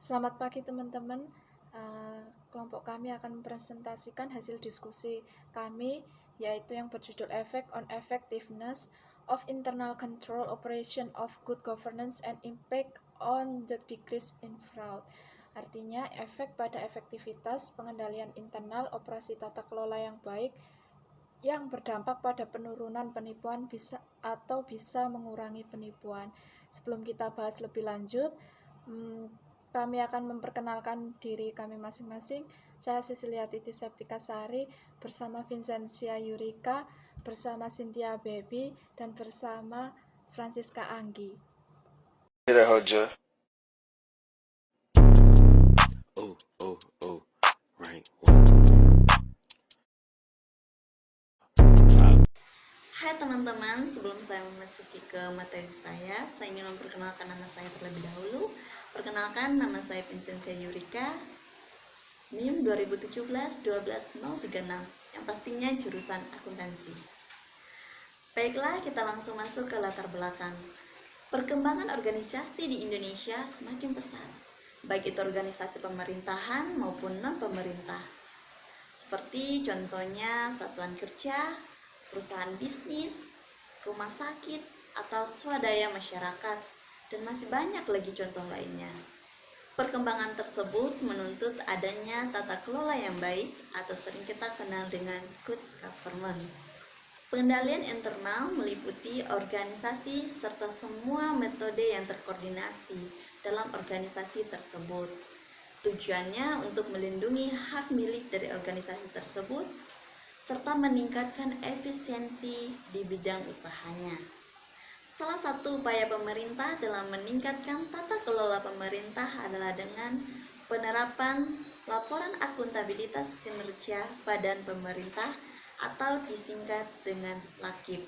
Selamat pagi teman-teman. Kelompok kami akan mempresentasikan hasil diskusi kami, yaitu yang berjudul Effect on Effectiveness of Internal Control Operation of Good Governance and Impact on the Decrease in Fraud. Artinya, efek pada efektivitas pengendalian internal operasi tata kelola yang baik yang berdampak pada penurunan penipuan bisa mengurangi penipuan. Sebelum kita bahas lebih lanjut, kami akan memperkenalkan diri kami masing-masing. Saya Cecilia Titi Septikasari bersama Vincentia Yurika, bersama Cynthia Baby, dan bersama Francisca Anggi. Tidak Hoja. Hai teman-teman, sebelum saya memasuki ke materi saya ingin memperkenalkan nama saya terlebih dahulu. Perkenalkan, nama saya Vincentia Yurika, NIM 2017-12036, yang pastinya jurusan akuntansi. Baiklah, kita langsung masuk ke latar belakang. Perkembangan organisasi di Indonesia semakin pesat, baik itu organisasi pemerintahan maupun non-pemerintah. Seperti contohnya satuan kerja, perusahaan bisnis, rumah sakit, atau swadaya masyarakat, dan masih banyak lagi contoh lainnya. Perkembangan tersebut menuntut adanya tata kelola yang baik atau sering kita kenal dengan good government. Pengendalian internal meliputi organisasi serta semua metode yang terkoordinasi dalam organisasi tersebut. Tujuannya untuk melindungi hak milik dari organisasi tersebut serta meningkatkan efisiensi di bidang usahanya. Salah satu upaya pemerintah dalam meningkatkan tata kelola pemerintah adalah dengan penerapan laporan akuntabilitas kinerja badan pemerintah atau disingkat dengan LAKIP.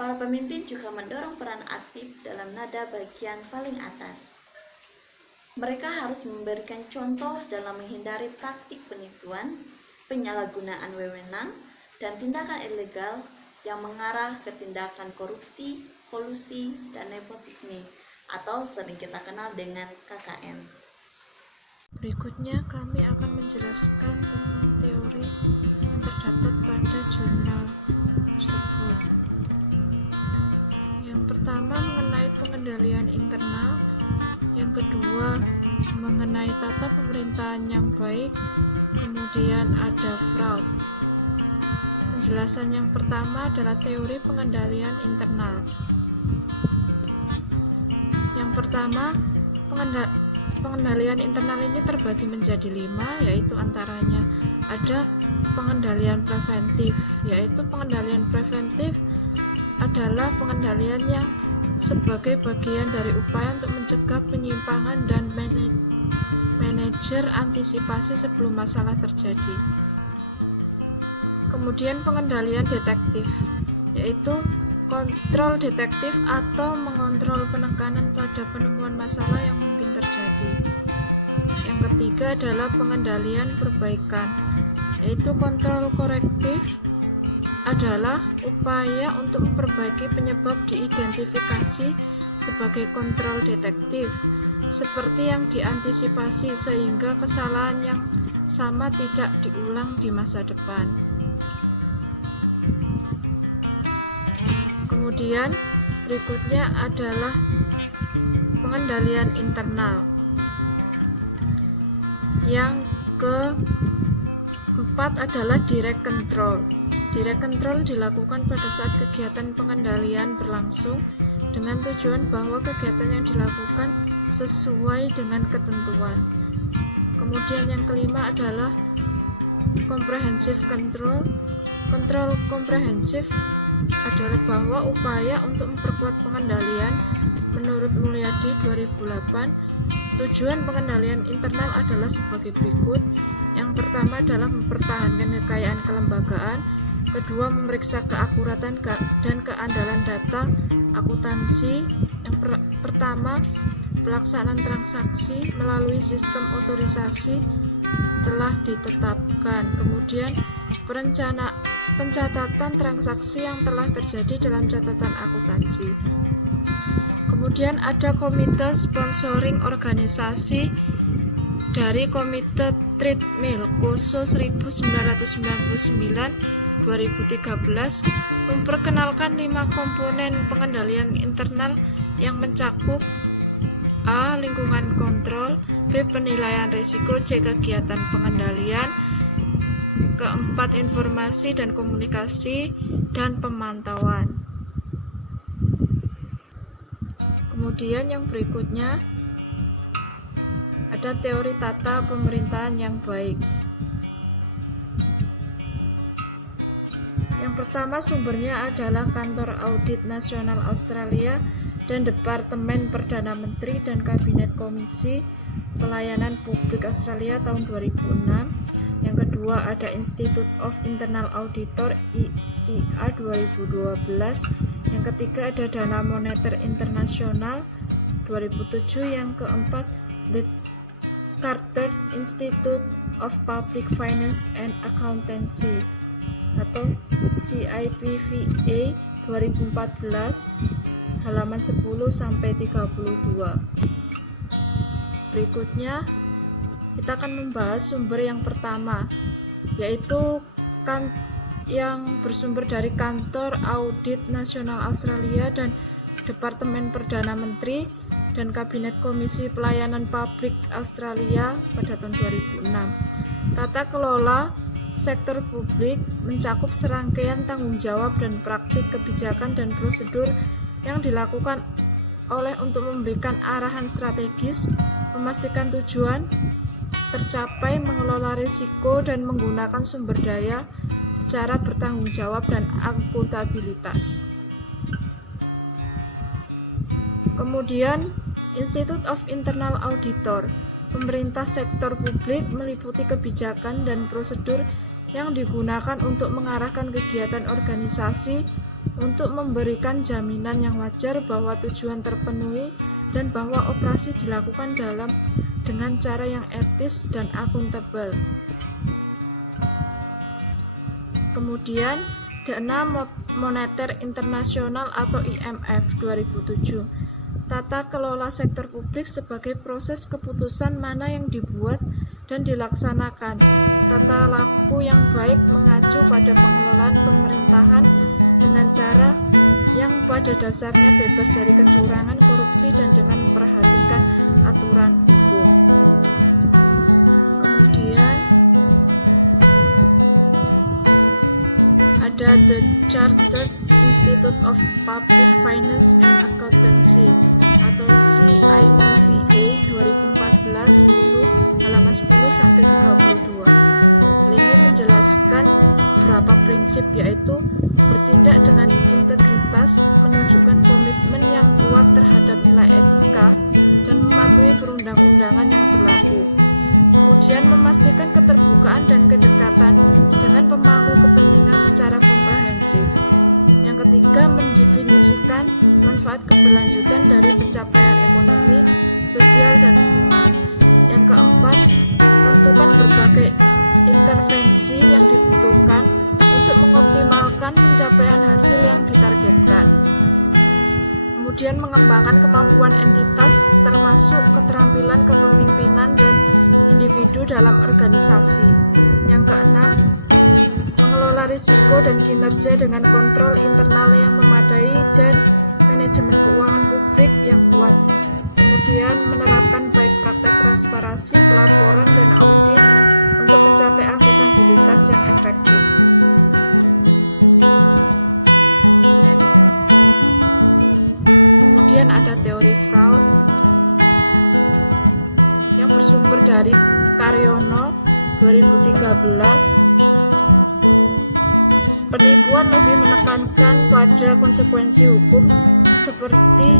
Para pemimpin juga mendorong peran aktif dalam nada bagian paling atas. Mereka harus memberikan contoh dalam menghindari praktik penipuan, penyalahgunaan wewenang, dan tindakan ilegal yang mengarah ke tindakan korupsi, kolusi, dan nepotisme atau sering kita kenal dengan KKN. Berikutnya kami akan menjelaskan teori yang terdapat pada jurnal tersebut. Yang pertama mengenai pengendalian internal, yang kedua mengenai tata pemerintahan yang baik, kemudian ada fraud. Penjelasan yang pertama adalah teori pengendalian internal. Yang pertama, pengendalian internal ini terbagi menjadi 5, yaitu antaranya ada pengendalian preventif, yaitu pengendalian preventif adalah pengendalian yang sebagai bagian dari upaya untuk mencegah penyimpangan dan manajer antisipasi sebelum masalah terjadi. Kemudian pengendalian detektif, yaitu kontrol detektif atau mengontrol penekanan pada penemuan masalah yang mungkin terjadi. Yang ketiga adalah pengendalian perbaikan, yaitu kontrol korektif adalah upaya untuk memperbaiki penyebab diidentifikasi sebagai kontrol detektif, seperti yang diantisipasi sehingga kesalahan yang sama tidak diulang di masa depan. Kemudian berikutnya adalah pengendalian internal. Yang keempat adalah direct control. Direct control dilakukan pada saat kegiatan pengendalian berlangsung dengan tujuan bahwa kegiatan yang dilakukan sesuai dengan ketentuan. Kemudian yang kelima adalah comprehensive control. Kontrol komprehensif adalah bahwa upaya untuk memperkuat pengendalian menurut Mulyadi 2008. Tujuan pengendalian internal adalah sebagai berikut. Yang pertama adalah mempertahankan kekayaan kelembagaan, kedua memeriksa keakuratan dan keandalan data akuntansi. Yang pertama, pelaksanaan transaksi melalui sistem otorisasi telah ditetapkan. Kemudian pencatatan transaksi yang telah terjadi dalam catatan akuntansi. Kemudian ada komite sponsoring organisasi dari Komite Treadmill KOSO 1999 2013 memperkenalkan 5 komponen pengendalian internal yang mencakup A. Lingkungan kontrol, B. Penilaian risiko, C. Kegiatan pengendalian, keempat informasi dan komunikasi, dan pemantauan. Kemudian yang berikutnya ada teori tata pemerintahan yang baik. Yang pertama sumbernya adalah Kantor Audit Nasional Australia dan Departemen Perdana Menteri dan Kabinet Komisi Pelayanan Publik Australia tahun 2006. Yang kedua ada Institute of Internal Auditor IIA 2012. Yang ketiga ada Dana Moneter Internasional 2007. Yang keempat The Carter Institute of Public Finance and Accountancy atau CIPVA 2014 halaman 10 sampai 32. Berikutnya kita akan membahas sumber yang pertama, yaitu yang bersumber dari Kantor Audit Nasional Australia dan Departemen Perdana Menteri dan Kabinet Komisi Pelayanan Publik Australia pada tahun 2006. Tata kelola sektor publik mencakup serangkaian tanggung jawab dan praktik kebijakan dan prosedur yang dilakukan untuk memberikan arahan strategis, memastikan tujuan tercapai, mengelola risiko, dan menggunakan sumber daya secara bertanggung jawab dan akuntabilitas. Kemudian, Institute of Internal Auditor, pemerintah sektor publik meliputi kebijakan dan prosedur yang digunakan untuk mengarahkan kegiatan organisasi untuk memberikan jaminan yang wajar bahwa tujuan terpenuhi dan bahwa operasi dilakukan dengan cara yang etis dan akuntabel. Kemudian, Dana Moneter Internasional atau IMF 2007. Tata kelola sektor publik sebagai proses keputusan mana yang dibuat dan dilaksanakan. Tata laku yang baik mengacu pada pengelolaan pemerintahan dengan cara yang pada dasarnya bebas dari kecurangan, korupsi, dan dengan memperhatikan aturan hukum. Kemudian ada The Chartered Institute of Public Finance and Accountancy atau CIPVA 2014 halaman 10 sampai 32. Beliau menjelaskan beberapa prinsip, yaitu bertindak dengan integritas, menunjukkan komitmen yang kuat terhadap nilai etika, dan mematuhi perundang-undangan yang berlaku. Kemudian memastikan keterbukaan dan kedekatan dengan pemangku kepentingan secara komprehensif. Yang ketiga, mendefinisikan manfaat keberlanjutan dari pencapaian ekonomi, sosial, dan lingkungan. Yang keempat, menentukan berbagai intervensi yang dibutuhkan untuk mengoptimalkan pencapaian hasil yang ditargetkan. Kemudian mengembangkan kemampuan entitas termasuk keterampilan kepemimpinan dan individu dalam organisasi. Yang keenam, mengelola risiko dan kinerja dengan kontrol internal yang memadai dan manajemen uang publik yang kuat. Kemudian menerapkan baik praktek transparansi, pelaporan, dan audit untuk mencapai akuntabilitas yang efektif. Kemudian ada teori fraud yang bersumber dari Karyono 2013. Penipuan lebih menekankan pada konsekuensi hukum seperti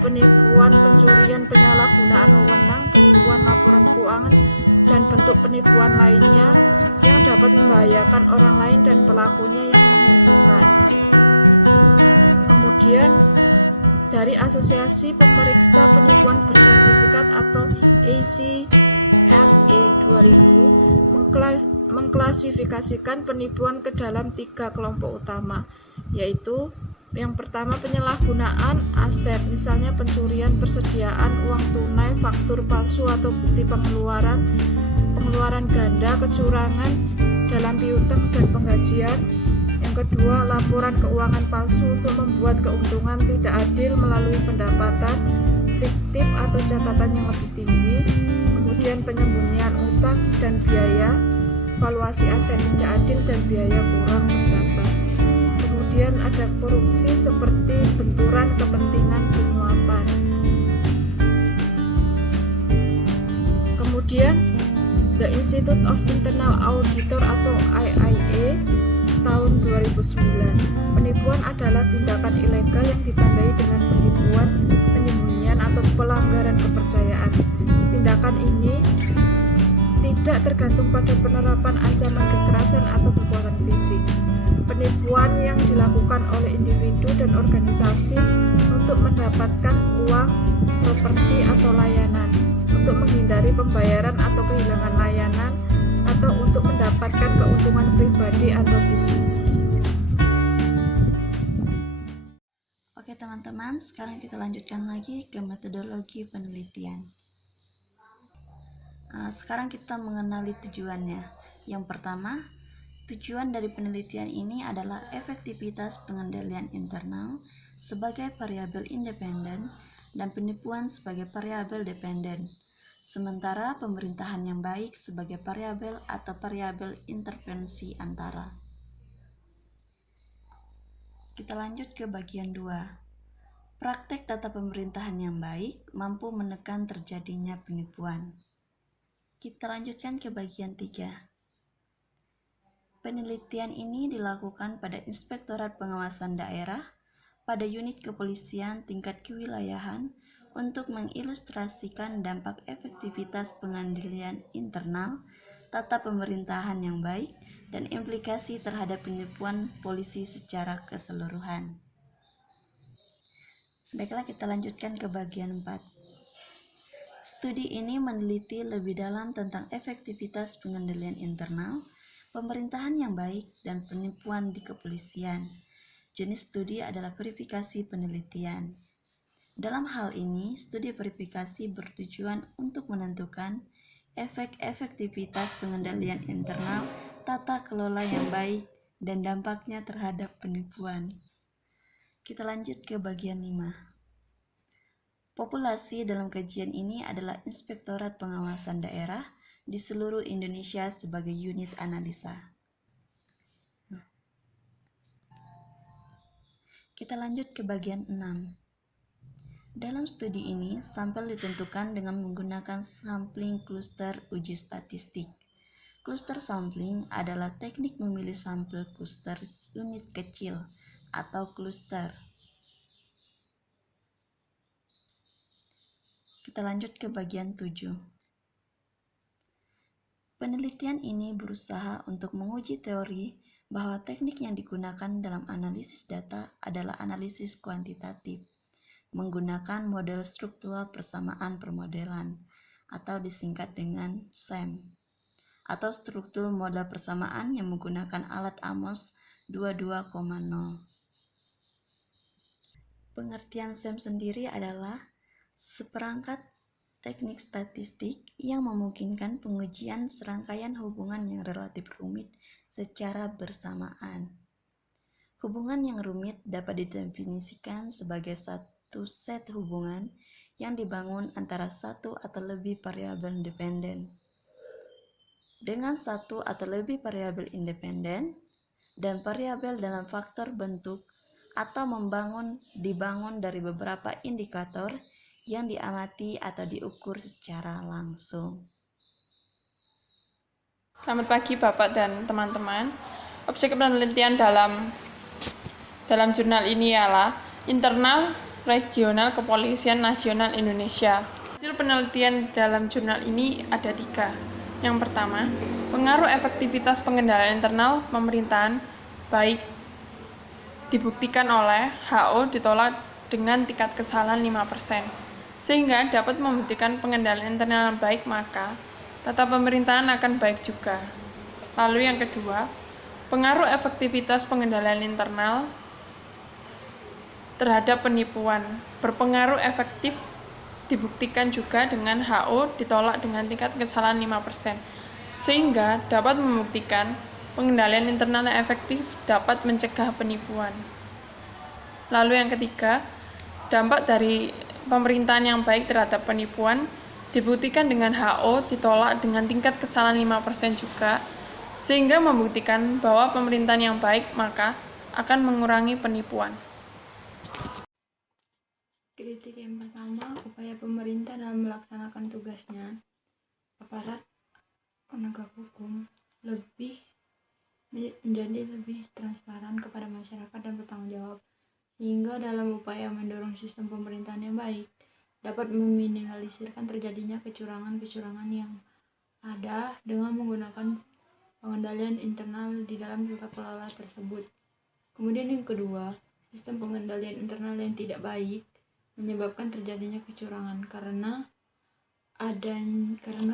penipuan, pencurian, penyalahgunaan wewenang, penipuan laporan keuangan, dan bentuk penipuan lainnya yang dapat membahayakan orang lain dan pelakunya yang menguntungkan. Kemudian dari Asosiasi Pemeriksa Penipuan Bersertifikat atau ACFA 2000 mengklasifikasikan penipuan ke dalam 3 kelompok utama, yaitu Yang pertama, penyalahgunaan aset, misalnya pencurian, persediaan uang tunai, faktur palsu atau bukti pengeluaran ganda, kecurangan dalam piutang dan penggajian. Yang kedua, laporan keuangan palsu untuk membuat keuntungan tidak adil melalui pendapatan fiktif atau catatan yang lebih tinggi. Kemudian penyembunyian utang dan biaya, valuasi aset tidak adil dan biaya kurang tercatat. Kemudian ada korupsi seperti benturan kepentingan penyuapan. Kemudian The Institute of Internal Auditor atau IIA tahun 2009. Penipuan adalah tindakan ilegal yang ditandai dengan penipuan, penyembunyian atau pelanggaran kepercayaan. Tindakan ini tidak tergantung pada penerapan ancaman kekerasan atau kekuatan fisik. Penipuan yang dilakukan oleh individu dan organisasi untuk mendapatkan uang, properti atau layanan, untuk menghindari pembayaran atau kehilangan layanan, atau untuk mendapatkan keuntungan pribadi atau bisnis. Oke teman-teman, sekarang kita lanjutkan lagi ke metodologi penelitian. Sekarang kita mengenali tujuannya. Yang pertama, tujuan dari penelitian ini adalah efektivitas pengendalian internal sebagai variabel independen dan penipuan sebagai variabel dependen, sementara pemerintahan yang baik sebagai variabel atau variabel intervensi antara. Kita lanjut ke bagian 2. Praktek tata pemerintahan yang baik mampu menekan terjadinya penipuan. Kita lanjutkan ke bagian 3. Penelitian ini dilakukan pada Inspektorat Pengawasan Daerah, pada unit kepolisian tingkat kewilayahan untuk mengilustrasikan dampak efektivitas pengendalian internal, tata pemerintahan yang baik, dan implikasi terhadap penipuan polisi secara keseluruhan. Baiklah, kita lanjutkan ke bagian 4. Studi ini meneliti lebih dalam tentang efektivitas pengendalian internal, pemerintahan yang baik, dan penipuan di kepolisian. Jenis studi adalah verifikasi penelitian. Dalam hal ini, studi verifikasi bertujuan untuk menentukan efektivitas pengendalian internal, tata kelola yang baik, dan dampaknya terhadap penipuan. Kita lanjut ke bagian 5. Populasi dalam kajian ini adalah Inspektorat Pengawasan Daerah di seluruh Indonesia sebagai unit analisa. Kita lanjut ke bagian 6. Dalam studi ini, sampel ditentukan dengan menggunakan sampling cluster uji statistik. Cluster sampling adalah teknik memilih sampel cluster unit kecil atau cluster. Kita lanjut ke bagian 7. Penelitian ini berusaha untuk menguji teori bahwa teknik yang digunakan dalam analisis data adalah analisis kuantitatif, menggunakan model struktural persamaan permodelan, atau disingkat dengan SEM, atau struktur model persamaan yang menggunakan alat Amos 22,0. Pengertian SEM sendiri adalah seperangkat teknik statistik yang memungkinkan pengujian serangkaian hubungan yang relatif rumit secara bersamaan. Hubungan yang rumit dapat didefinisikan sebagai satu set hubungan yang dibangun antara satu atau lebih variabel dependen dengan satu atau lebih variabel independen dan variabel dalam faktor bentuk, atau dibangun dari beberapa indikator yang diamati atau diukur secara langsung. Selamat pagi Bapak dan teman-teman. Objek penelitian dalam jurnal ini ialah Internal Regional Kepolisian Nasional Indonesia. Hasil penelitian dalam jurnal ini ada 3. Yang pertama, pengaruh efektivitas pengendalian internal pemerintahan baik dibuktikan oleh HO ditolak dengan tingkat kesalahan 5%. Sehingga dapat membuktikan pengendalian internal yang baik, maka tata pemerintahan akan baik juga. Lalu yang kedua, pengaruh efektivitas pengendalian internal terhadap penipuan berpengaruh efektif dibuktikan juga dengan HO ditolak dengan tingkat kesalahan 5%, sehingga dapat membuktikan pengendalian internal yang efektif dapat mencegah penipuan. Lalu yang ketiga, dampak dari pemerintahan yang baik terhadap penipuan dibuktikan dengan HO ditolak dengan tingkat kesalahan 5% juga, sehingga membuktikan bahwa pemerintahan yang baik maka akan mengurangi penipuan. Kritik yang pertama, upaya pemerintah dalam melaksanakan tugasnya, aparat penegak hukum menjadi lebih transparan kepada masyarakat dan bertanggung jawab, sehingga dalam upaya mendorong sistem pemerintahan yang baik, dapat meminimalisirkan terjadinya kecurangan-kecurangan yang ada dengan menggunakan pengendalian internal di dalam tata kelola tersebut. Kemudian yang kedua, sistem pengendalian internal yang tidak baik menyebabkan terjadinya kecurangan karena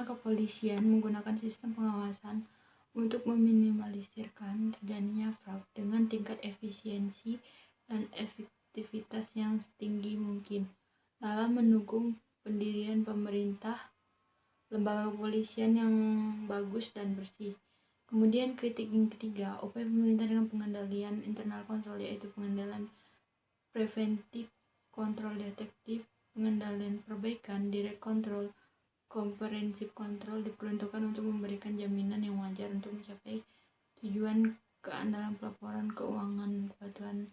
kepolisian menggunakan sistem pengawasan untuk meminimalisirkan terjadinya fraud dengan tingkat efisiensi dan efektivitas yang setinggi mungkin dalam mendukung pendirian pemerintah, lembaga kepolisian yang bagus dan bersih. Kemudian kritik yang ketiga, upaya pemerintah dengan pengendalian internal kontrol, yaitu pengendalian preventif, kontrol detektif, pengendalian perbaikan, direct control, comprehensive control diperuntukkan untuk memberikan jaminan yang wajar untuk mencapai tujuan keandalan pelaporan keuangan kepatuhan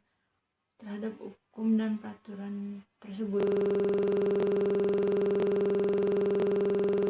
terhadap hukum dan peraturan tersebut.